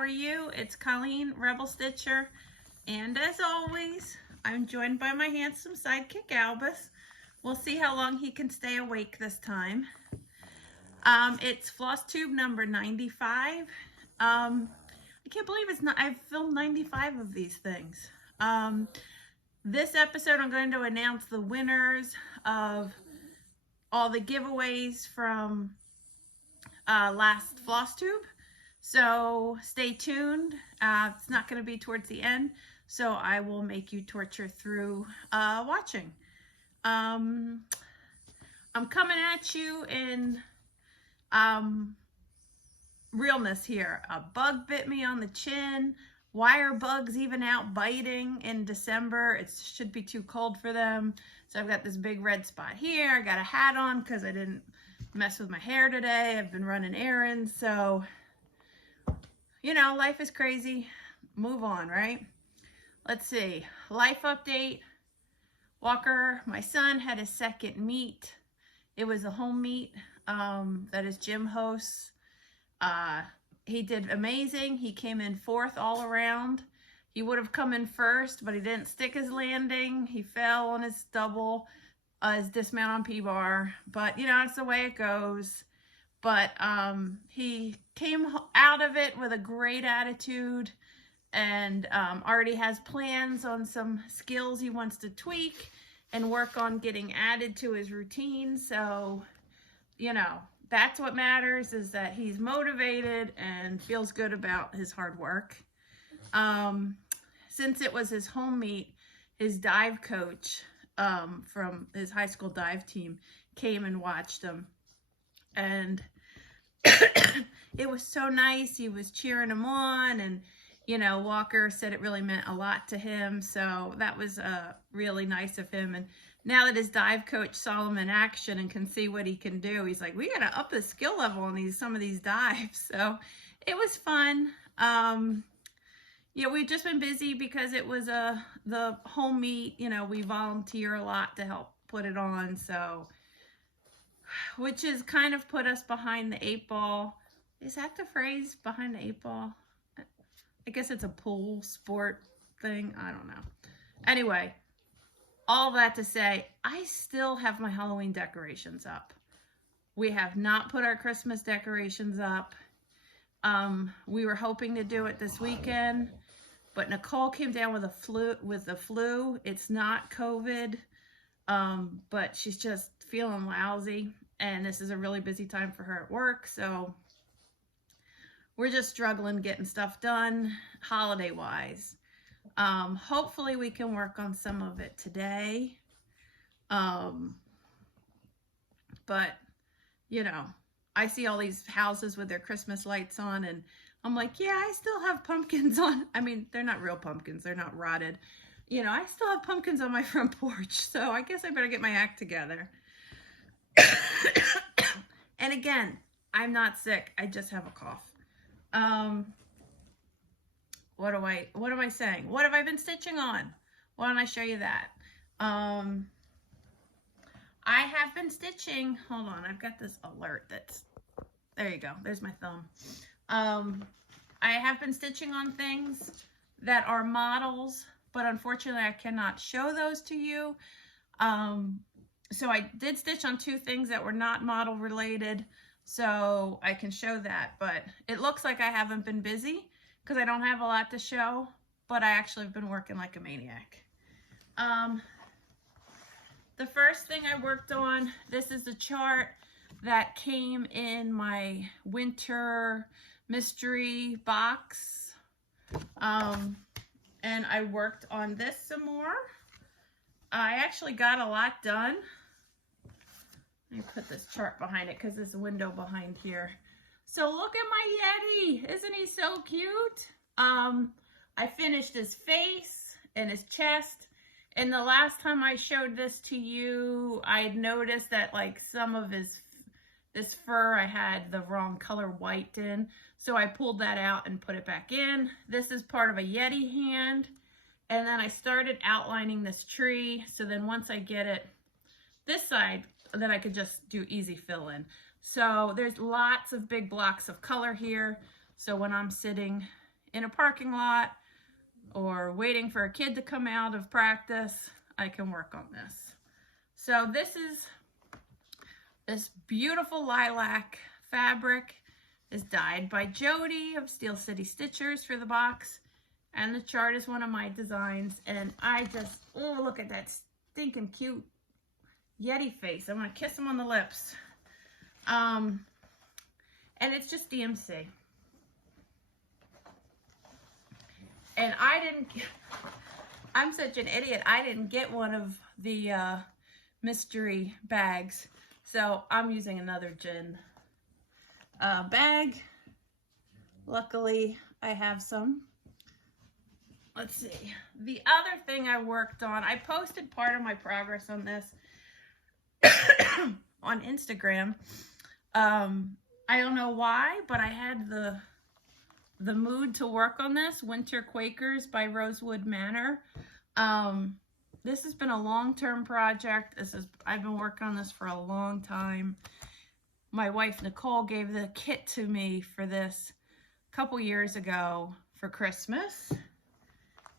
how are you? It's Colleen, Rebel Stitcher, and as always, I'm joined by my handsome sidekick, Albus. We'll see how long he can stay awake this time. It's FlossTube number 95. I can't believe I've filmed 95 of these things. This episode, I'm going to announce the winners of all the giveaways from last FlossTube. So stay tuned. It's not going to be towards the end, so I will make you torture through watching. I'm coming at you in realness here. A bug bit me on the chin. Why are bugs even out biting in December? It should be too cold for them. So I've got this big red spot here. I got a hat on because I didn't mess with my hair today. I've been running errands. So, you know, life is crazy. Move on, right? Let's see. Life update. Walker, my son, had his second meet. It was a home meet that his gym hosts. He did amazing. He came in 4th all around. He would have come in 1st, but he didn't stick his landing. He fell on his double, his dismount on P-bar. But, you know, that's the way it goes. But he came out of it with a great attitude and already has plans on some skills he wants to tweak and work on getting added to his routine. So, you know, that's what matters, is that he's motivated and feels good about his hard work. Since it was his home meet, his dive coach from his high school dive team came and watched him. And it was so nice. He was cheering him on, and, you know, Walker said it really meant a lot to him. So that was really nice of him. And now that his dive coach saw him in action and can see what he can do, he's like, we got to up the skill level on some of these dives. So it was fun. Yeah, we've just been busy because it was the home meet. You know, we volunteer a lot to help put it on. So, which has kind of put us behind the 8 ball. Is that the phrase, behind the 8 ball? I guess it's a pool sport thing. I don't know. Anyway, all that to say, I still have my Halloween decorations up. We have not put our Christmas decorations up. We were hoping to do it this weekend, but Nicole came down with the flu. It's not COVID, but she's just feeling lousy, and this is a really busy time for her at work. So we're just struggling getting stuff done holiday wise. Hopefully we can work on some of it today. But, you know, I see all these houses with their Christmas lights on, and I'm like, yeah, I still have pumpkins on. I mean, they're not real pumpkins. They're not rotted. You know, I still have pumpkins on my front porch, so I guess I better get my act together. And again, I'm not sick. I just have a cough. What am I saying? What have I been stitching on? Why don't I show you that? I have been stitching, hold on, I've got this alert there you go, there's my thumb. I have been stitching on things that are models, but unfortunately I cannot show those to you. So I did stitch on 2 things that were not model related, so I can show that, but it looks like I haven't been busy because I don't have a lot to show, but I actually have been working like a maniac. The first thing I worked on, this is a chart that came in my winter mystery box. And I worked on this some more. I actually got a lot done. Let me put this chart behind it because there's a window behind here. So look at my Yeti. Isn't he so cute? I finished his face and his chest. And the last time I showed this to you, I had noticed that like some of this fur, I had the wrong color white in. So I pulled that out and put it back in. This is part of a Yeti hand. And then I started outlining this tree. So then once I get it this side, then I could just do easy fill in. So there's lots of big blocks of color here. So when I'm sitting in a parking lot or waiting for a kid to come out of practice, I can work on this. So this beautiful lilac fabric is dyed by Jody of Steel City Stitchers for the box. And the chart is one of my designs. And I just, oh, look at that stinking cute Yeti face. I want to kiss him on the lips. And it's just DMC. And I'm such an idiot. I didn't get one of the mystery bags. So I'm using another gin bag. Luckily, I have some. Let's see. The other thing I worked on, I posted part of my progress on this on Instagram. I don't know why, but I had the mood to work on this. Winter Quakers by Rosewood Manor. This has been a long-term project. I've been working on this for a long time. My wife Nicole gave the kit to me for this a couple years ago for Christmas.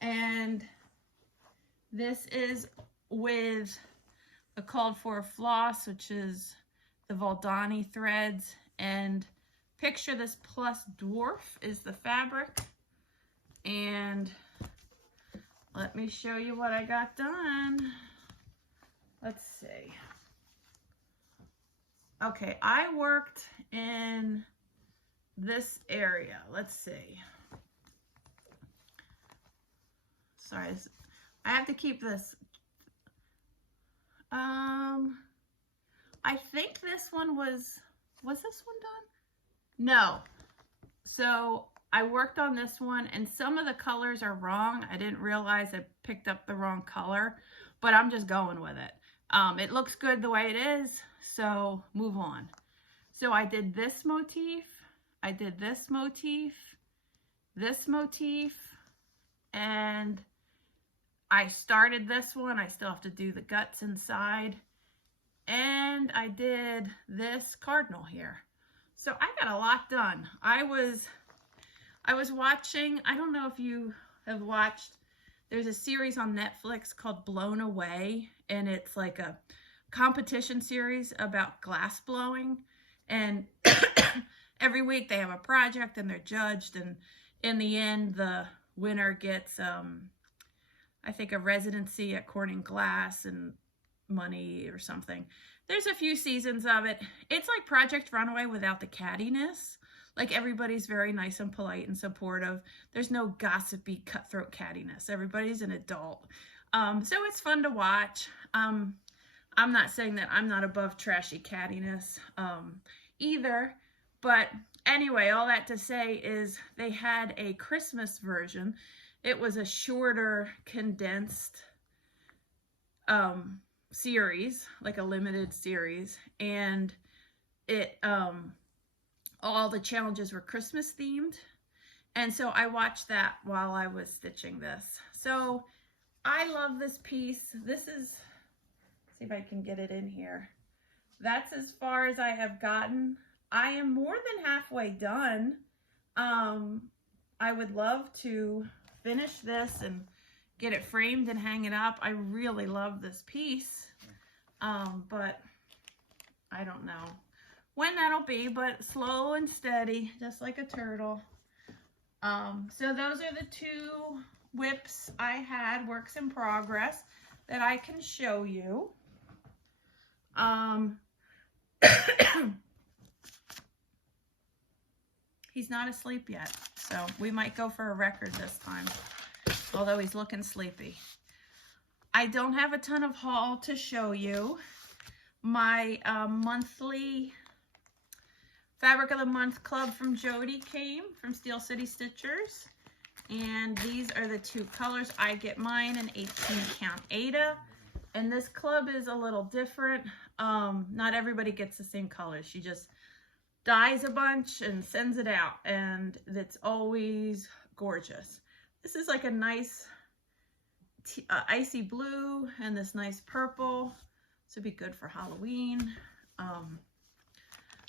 And this is with a called for floss, which is the Valdani threads, and picture this plus dwarf is the fabric. And let me show you what I got done. Let's see. Okay, I worked in this area. Let's see. Sorry, I have to keep this. I think this one was this one done? No. So I worked on this one and some of the colors are wrong. I didn't realize I picked up the wrong color, but I'm just going with it. It looks good the way it is, so move on. So I did this motif, I did this motif, and I started this one. I still have to do the guts inside. And I did this cardinal here. So I got a lot done. I was watching, I don't know if you have watched, there's a series on Netflix called Blown Away, and it's like a competition series about glass blowing. And every week they have a project and they're judged, and in the end the winner gets I think a residency at Corning Glass and money or something. There's a few seasons of it. It's like Project Runaway without the cattiness. Like everybody's very nice and polite and supportive. There's no gossipy cutthroat cattiness. Everybody's an adult. So it's fun to watch. I'm not saying that I'm not above trashy cattiness either. But anyway, all that to say is they had a Christmas version. It was a shorter, condensed series, like a limited series, and it all the challenges were Christmas themed, and so I watched that while I was stitching this. So I love this piece. This is, see if I can get it in here. That's as far as I have gotten. I am more than halfway done. I would love to finish this and get it framed and hang it up. I really love this piece, but I don't know when that'll be, but slow and steady, just like a turtle. So those are the two whips I had, works in progress, that I can show you. He's not asleep yet, so we might go for a record this time, although he's looking sleepy. I don't have a ton of haul to show you. My monthly Fabric of the Month Club from Jody came from Steel City Stitchers, and these are the two colors. I get mine in 18 count Ada, and this club is a little different. Not everybody gets the same colors. She just dyes a bunch and sends it out, and it's always gorgeous. This is like a nice icy blue and this nice purple. This would be good for Halloween.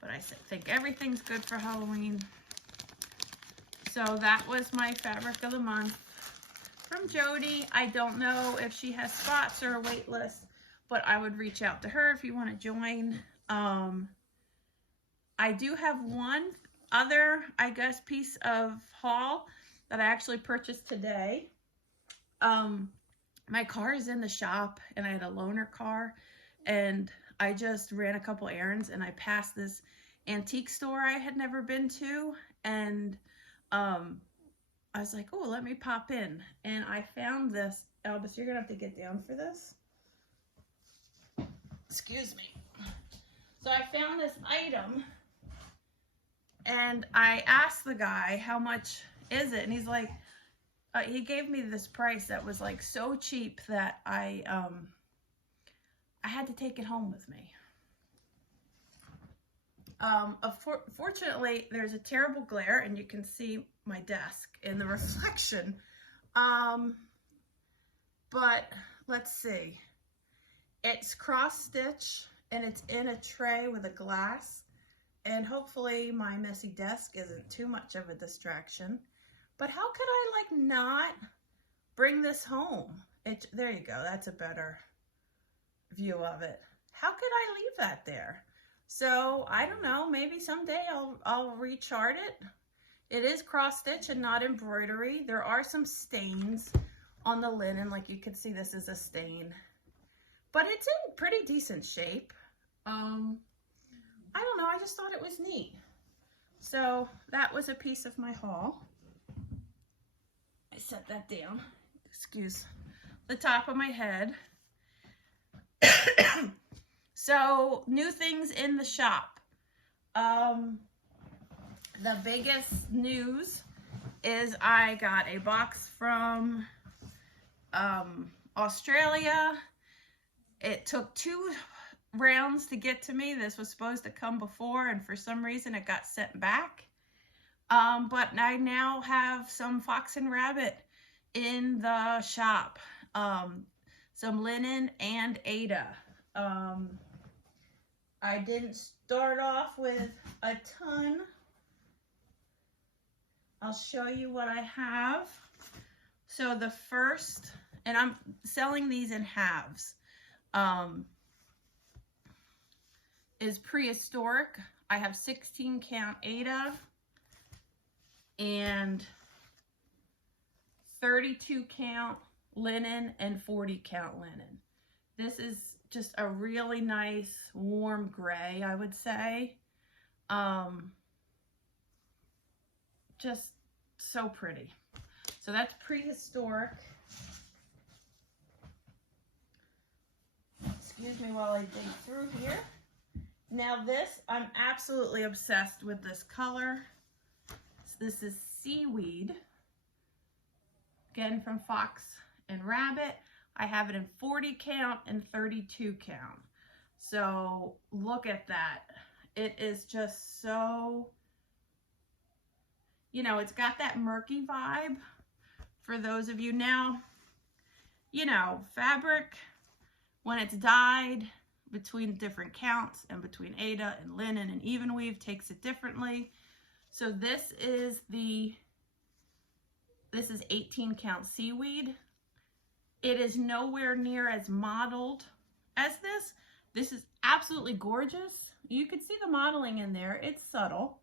But I think everything's good for Halloween. So that was my fabric of the month from Jody. I don't know if she has spots or a wait list, but I would reach out to her if you want to join. I do have one other, I guess, piece of haul that I actually purchased today. My car is in the shop and I had a loaner car, and I just ran a couple errands and I passed this antique store I had never been to, and I was like, oh, let me pop in, and I found this. Albus, you're gonna have to get down for this. Excuse me. So I found this item and I asked the guy, how much is it? And he's like, he gave me this price that was like so cheap that I had to take it home with me. Fortunately, there's a terrible glare and you can see my desk in the reflection. But let's see. It's cross stitch and it's in a tray with a glass, and hopefully my messy desk isn't too much of a distraction. But how could I like not bring this home? There you go. That's a better view of it. How could I leave that there? So I don't know, maybe someday I'll rechart it. It is cross stitch and not embroidery. There are some stains on the linen, like you can see this is a stain, but it's in pretty decent shape. I don't know, I just thought it was neat. So that was a piece of my haul. I set that down, excuse the top of my head. So new things in the shop. The biggest news is I got a box from Australia. It took 2 rounds to get to me. This was supposed to come before, and for some reason it got sent back. But I now have some fox and rabbit in the shop. Some linen and Ada. I didn't start off with a ton. I'll show you what I have. So the first, and I'm selling these in halves, is prehistoric. I have 16 count Ada and 32 count linen and 40 count linen. This is just a really nice warm gray, I would say. Just so pretty. So that's prehistoric. Excuse me while I dig through here. Now this, I'm absolutely obsessed with this color. This is Seaweed. Again, from Fox and Rabbit. I have it in 40 count and 32 count. So look at that. It is just so, you know, it's got that murky vibe for those of you. Now, you know, fabric, when it's dyed between different counts and between Ada and linen and even weave, takes it differently. So this is 18 count Seaweed. It is nowhere near as modeled as this. This is absolutely gorgeous. You can see the modeling in there. It's subtle,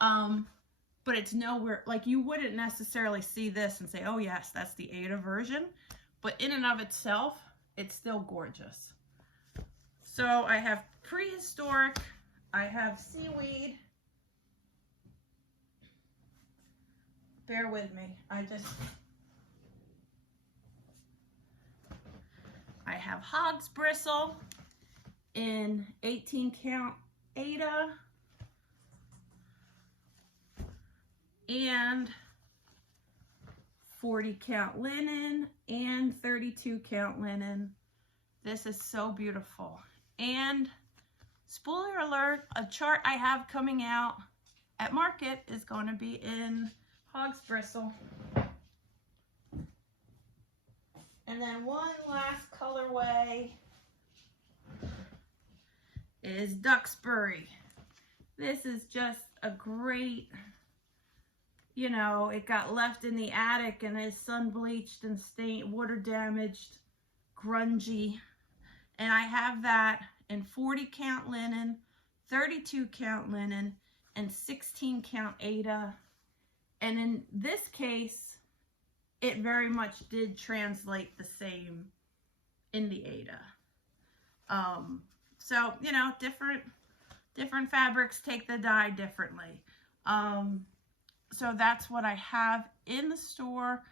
but it's nowhere, like you wouldn't necessarily see this and say, oh yes, that's the Ada version. But in and of itself, it's still gorgeous. So I have prehistoric, I have Seaweed. Bear with me, I have Hog's Bristle in 18 count Ada and 40 count linen and 32 count linen. This is so beautiful. And spoiler alert, a chart I have coming out at market is going to be in Hog's Bristle. And then one last colorway is Duxbury. This is just a great you know, it got left in the attic and is sun bleached and stained, water damaged, grungy. And I have that in 40 count linen, 32 count linen, and 16 count Aida. And in this case, it very much did translate the same in the Aida. So, you know, different fabrics take the dye differently. So that's what I have in the store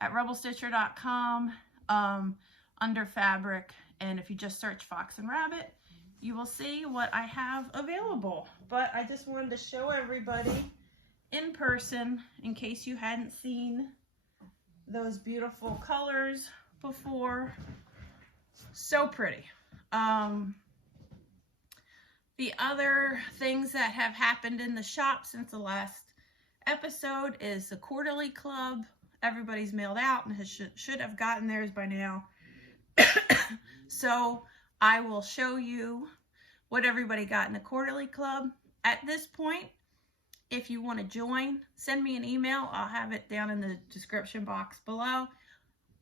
at rebelstitcher.com under fabric. And if you just search Fox and Rabbit, you will see what I have available. But I just wanted to show everybody in person in case you hadn't seen those beautiful colors before. So pretty. The other things that have happened in the shop since the last episode is the quarterly club. Everybody's mailed out and should have gotten theirs by now. So I will show you what everybody got in the quarterly club. At this point, if you want to join, send me an email. I'll have it down in the description box below.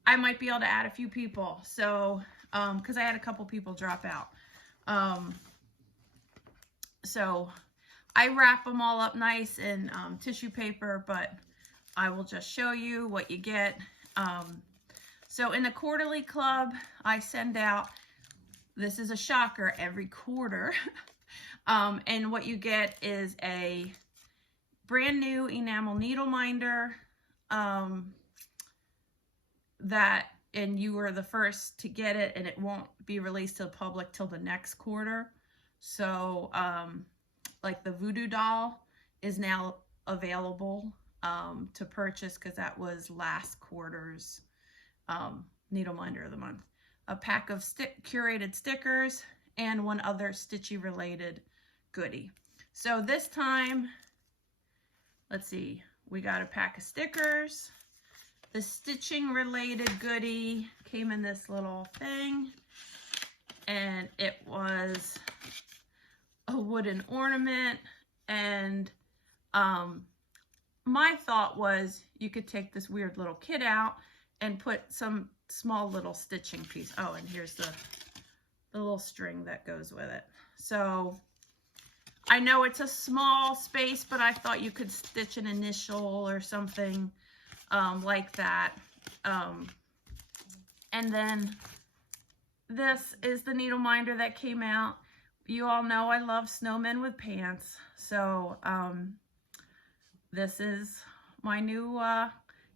I might be able to add a few people. So, because I had a couple people drop out. So I wrap them all up nice in tissue paper, but I will just show you what you get. So in the quarterly club, I send out, this is a shocker, every quarter. And what you get is a brand new enamel needle minder and you were the first to get it, and it won't be released to the public till the next quarter. So like the Voodoo Doll is now available to purchase because that was last quarter's needle minder of the month. A pack of curated stickers and one other stitchy related goodie. So this time, let's see, we got a pack of stickers. The stitching related goodie came in this little thing, and it was a wooden ornament. And my thought was you could take this weird little kit out and put some small little stitching piece. Oh, and here's the little string that goes with it. So I know it's a small space, but I thought you could stitch an initial or something like that. And then this is the needle minder that came out. You all know I love snowmen with pants. So this is my new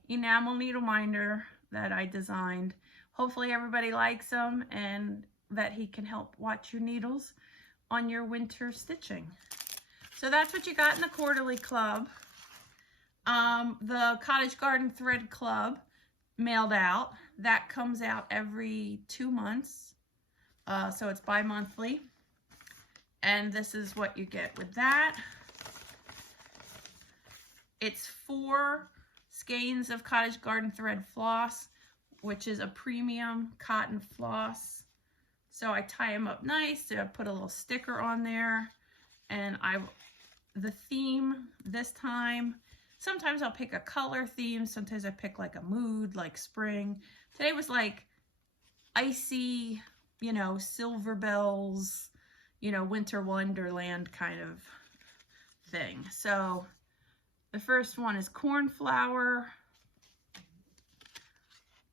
enamel needle minder that I designed. Hopefully everybody likes them and that he can help watch your needles on your winter stitching. So that's what you got in the quarterly club. The Cottage Garden Thread Club mailed out. That comes out every 2 months. So it's bi-monthly. And this is what you get with that. It's 4 skeins of Cottage Garden Thread floss, which is a premium cotton floss. So I tie them up nice. I put a little sticker on there. And the theme this time, sometimes I'll pick a color theme. Sometimes I pick like a mood, like spring. Today was like icy, you know, silver bells, you know, winter wonderland kind of thing. So the first one is cornflower,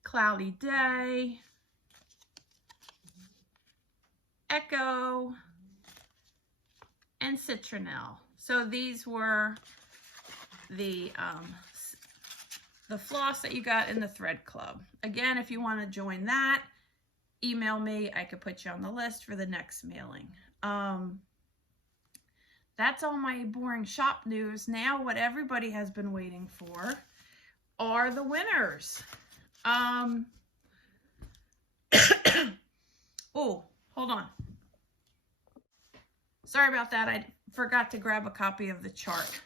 cloudy day, echo, and citronelle. So these were the floss that you got in the thread club. Again, if you want to join that, email me. I could put you on the list for the next mailing. That's all my boring shop news. Now what everybody has been waiting for are the winners. Oh, hold on. Sorry about that. I forgot to grab a copy of the chart.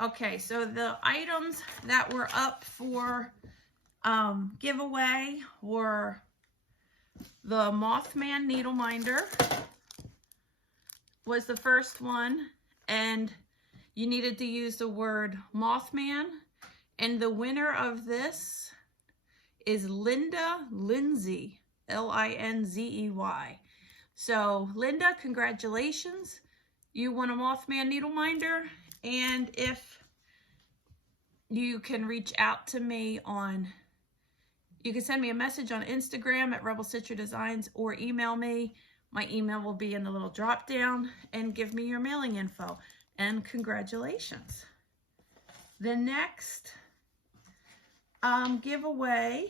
Okay, so the items that were up for giveaway were the Mothman needle minder was the first one, and You needed to use the word Mothman. And the winner of this is Linda Lindsay, Linzey. So Linda, congratulations. You won a Mothman needle minder. And if you can reach out to me you can send me a message on Instagram at Rebel Stitcher Designs or email me. My email will be in the little drop down, and give me your mailing info. And congratulations. The next giveaway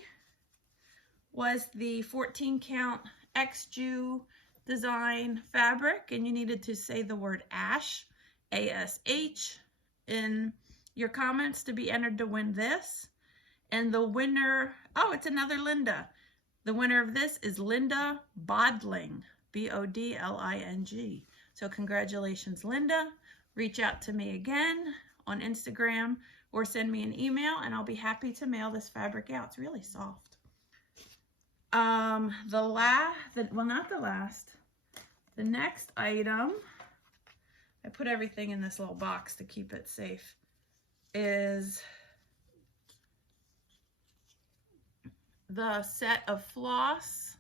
was the 14 count XJU design fabric, and you needed to say the word ash, A-S-H, in your comments to be entered to win this. And the winner, oh, it's another Linda. The winner of this is Linda Bodling, B-O-D-L-I-N-G. So congratulations, Linda. Reach out to me again on Instagram or send me an email, and I'll be happy to mail this fabric out. It's really soft. The next item, I put everything in this little box to keep it safe, is the set of floss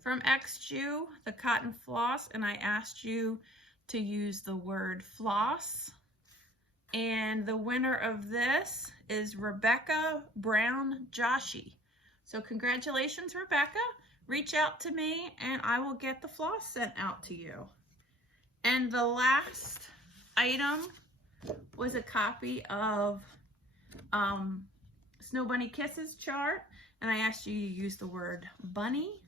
from XJU, the cotton floss, and I asked you to use the word floss. And the winner of this is Rebecca Brown Joshi. So congratulations, Rebecca. Reach out to me and I will get the floss sent out to you. And the last item was a copy of Snow Bunny Kisses chart, and I asked you to use the word bunny.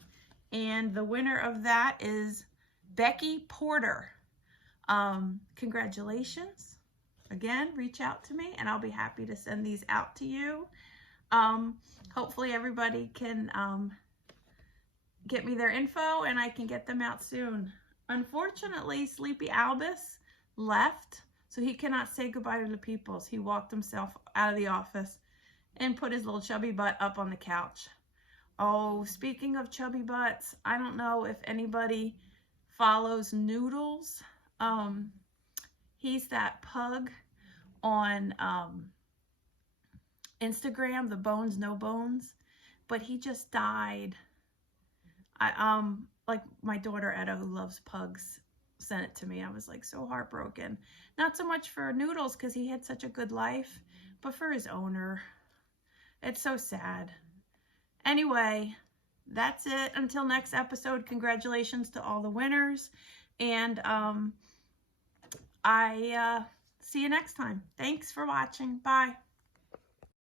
And the winner of that is Becky Porter. Congratulations. Again, reach out to me and I'll be happy to send these out to you. Hopefully everybody can get me their info and I can get them out soon. Unfortunately, Sleepy Albus left, so he cannot say goodbye to the peoples. He walked himself out of the office and put his little chubby butt up on the couch. Oh, speaking of chubby butts, I don't know if anybody follows Noodles. He's that pug on Instagram, the Bones No Bones, but he just died. Like my daughter Etta, who loves pugs, sent it to me. I was like so heartbroken. Not so much for Noodles because he had such a good life, but for his owner. It's so sad. Anyway, that's it. Until next episode, congratulations to all the winners. And I see you next time. Thanks for watching. Bye.